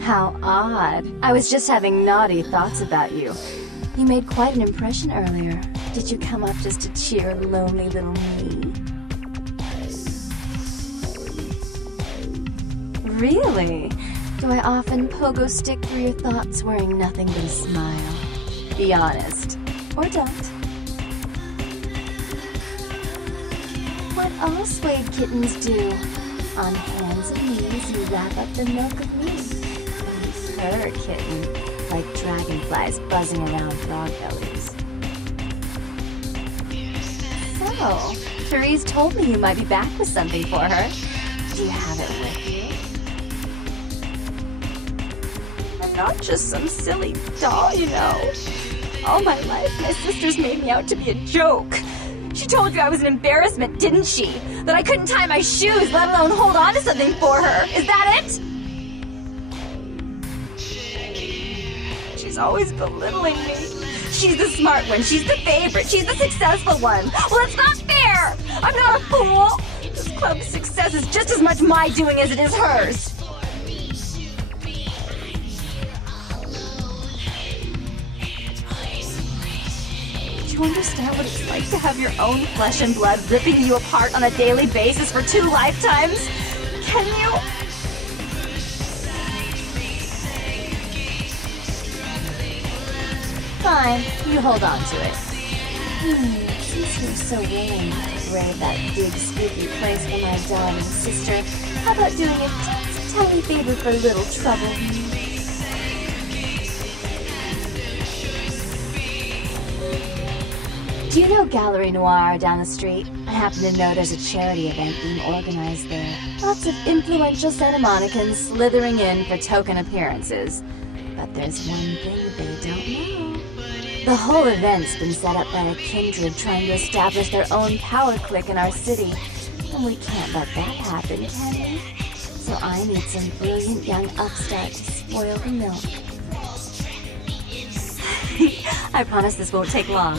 How odd. I was just having naughty thoughts about you. You made quite an impression earlier. Did you come up just to cheer lonely little me? Really? Do I often pogo stick through your thoughts wearing nothing but a smile? Be honest. Or don't. What all swayed kittens do. On hands and knees, you lap up the milk of me. Purr, kitten, like dragonflies buzzing around frog bellies. So, Therese told me you might be back with something for her. Do you have it with you? I'm not just some silly doll, you know. All my life, my sisters made me out to be a joke. She told you I was an embarrassment, didn't she? That I couldn't tie my shoes, let alone hold on to something for her. Is that it? She's always belittling me. She's the smart one, she's the favorite, she's the successful one. Well, it's not fair! I'm not a fool! This club's success is just as much my doing as it is hers. Do you understand what it's like to have your own flesh and blood ripping you apart on a daily basis for 2 lifetimes? Can you? Fine, you hold on to it. Since you're so willing to brave that big spooky place for my darling sister, how about doing a tiny favor for little trouble? Do you know Gallery Noir down the street? I happen to know there's a charity event being organized there. Lots of influential Santa Monicans slithering in for token appearances. But there's one thing they don't know. The whole event's been set up by a kindred trying to establish their own power clique in our city. And we can't let that happen, can we? So I need some brilliant young upstart to spoil the milk. I promise this won't take long.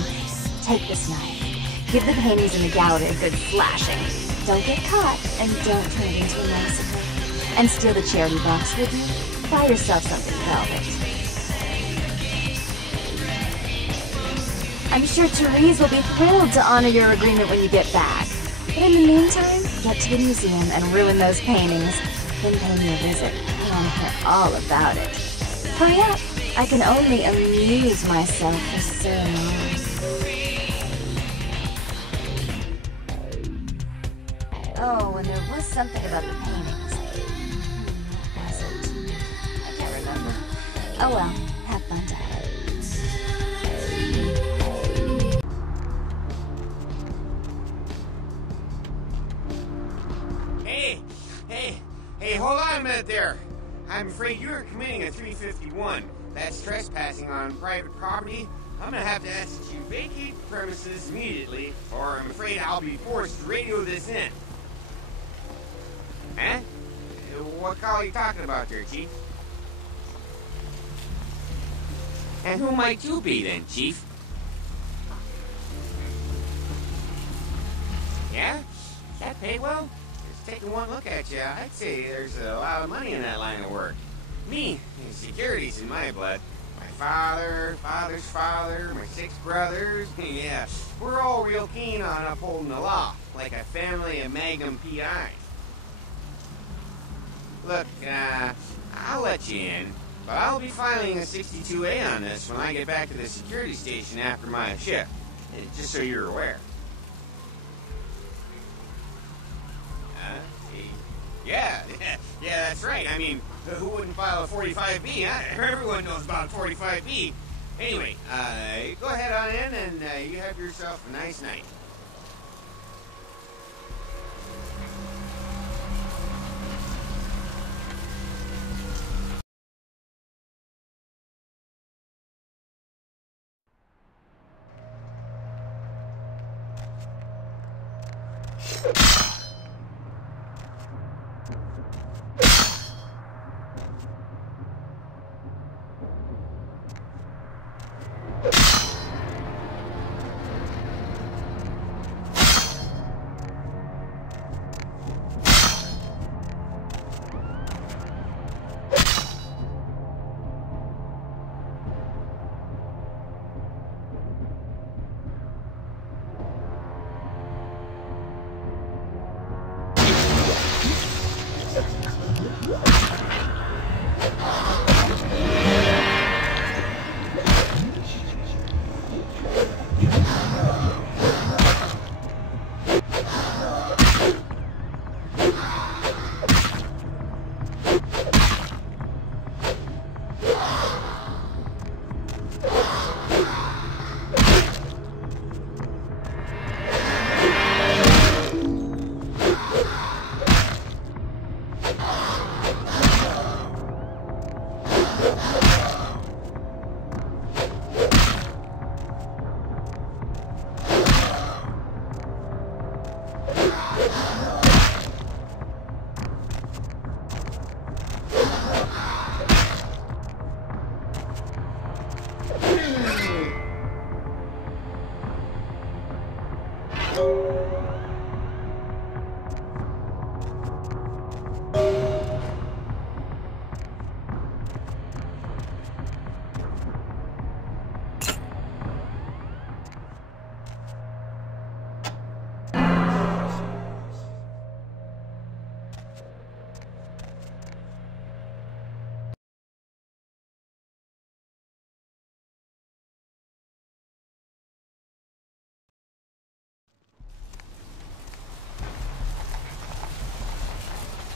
Take this knife. Give the paintings in the gallery a good slashing. Don't get caught, and don't turn it into a massacre. And steal the charity box with you. Buy yourself something velvet. I'm sure Therese will be thrilled to honor your agreement when you get back. But in the meantime, get to the museum and ruin those paintings. Then pay me a visit. I want to hear all about it. Hurry up. I can only amuse myself for so long. Oh, and there was something about the paintings. What was it? I can't remember. Oh well, have fun, Dad. Hey, hold on a minute there. I'm afraid you're committing a 351. That's trespassing on private property. I'm gonna have to ask that you vacate the premises immediately, or I'm afraid I'll be forced to radio this in. Huh? What call are you talking about there, Chief? And who might you be then, Chief? Yeah? Does that pay well? Just taking one look at you, I'd say there's a lot of money in that line of work. Me, security's in my blood. My father, father's father, my 6 brothers, yeah, we're all real keen on upholding the law, like a family of Magnum PIs. Look, I'll let you in, but I'll be filing a 62A on this when I get back to the security station after my shift, just so you're aware. Yeah, that's right. I mean, who wouldn't file a 45B, huh? Everyone knows about 45B. Anyway, go ahead on in and you have yourself a nice night.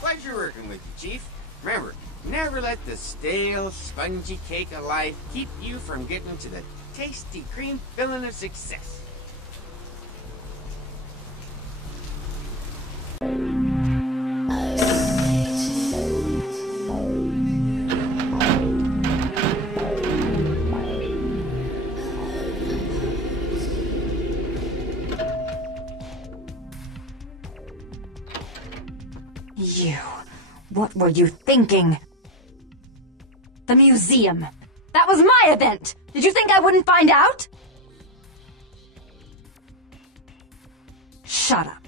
Pleasure working with you, Chief. Remember, never let the stale, spongy cake of life keep you from getting to the tasty cream filling of success. You. What were you thinking? The museum. That was my event! Did you think I wouldn't find out? Shut up.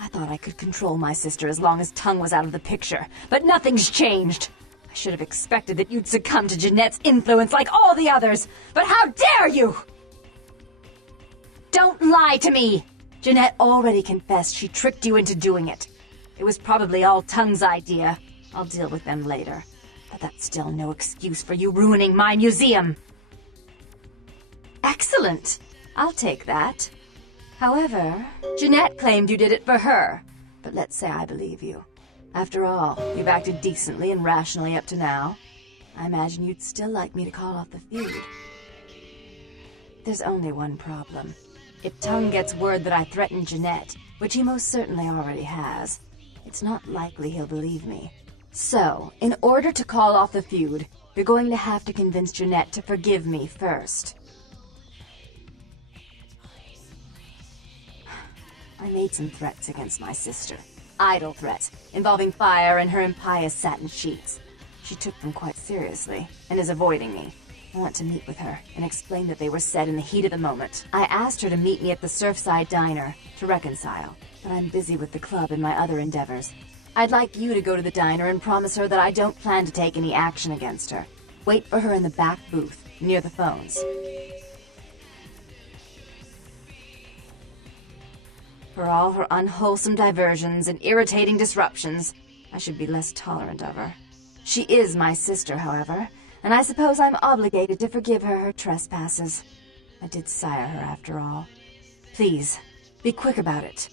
I thought I could control my sister as long as Tongue was out of the picture, but nothing's changed. I should have expected that you'd succumb to Jeanette's influence like all the others, but how dare you! Don't lie to me! Jeanette already confessed she tricked you into doing it. It was probably all Tongue's idea. I'll deal with them later. But that's still no excuse for you ruining my museum. Excellent. I'll take that. However, Jeanette claimed you did it for her. But let's say I believe you. After all, you've acted decently and rationally up to now. I imagine you'd still like me to call off the feud. There's only one problem. If Tongue gets word that I threatened Jeanette, which he most certainly already has, it's not likely he'll believe me. So, in order to call off the feud, you're going to have to convince Jeanette to forgive me first. I made some threats against my sister. Idle threats, involving fire and her impious satin sheets. She took them quite seriously, and is avoiding me. I want to meet with her, and explain that they were said in the heat of the moment. I asked her to meet me at the Surfside Diner, to reconcile. But I'm busy with the club and my other endeavors. I'd like you to go to the diner and promise her that I don't plan to take any action against her. Wait for her in the back booth, near the phones. For all her unwholesome diversions and irritating disruptions, I should be less tolerant of her. She is my sister, however, and I suppose I'm obligated to forgive her trespasses. I did sire her, after all. Please, be quick about it.